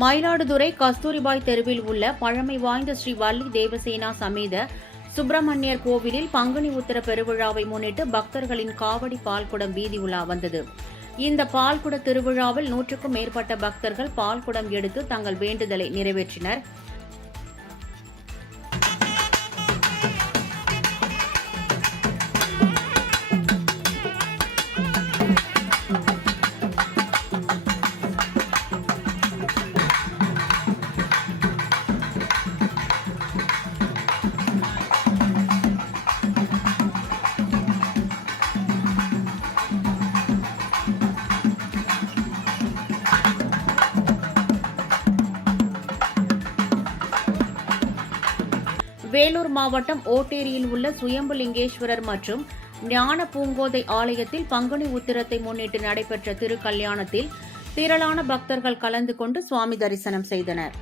மயிலாடுதுறை கஸ்தூரிபாய் தெருவில் உள்ள பழமை வாய்ந்த ஸ்ரீ வள்ளி தேவசேனா சமேத சுப்பிரமணியர் கோவிலில் பங்குனி உத்திர பெருவிழாவை முன்னிட்டு பக்தர்களின் காவடி பால்குடம் வீதி உலா வந்தது. இந்த பால்குட திருவிழாவில் 100க்கும் மேற்பட்ட பக்தர்கள் பால்குடம் எடுத்து தங்கள் வேண்டுதலை நிறைவேற்றினர். வேலூர் மாவட்டம் ஓட்டேரியில் உள்ள சுயம்புலிங்கேஸ்வரர் மற்றும் ஞான பூங்கோதை ஆலயத்தில் பங்குனி உத்திரத்தை முன்னிட்டு நடைபெற்ற திருக்கல்யாணத்தில் திரளான பக்தர்கள் கலந்து கொண்டு சுவாமி தரிசனம் செய்தனர்.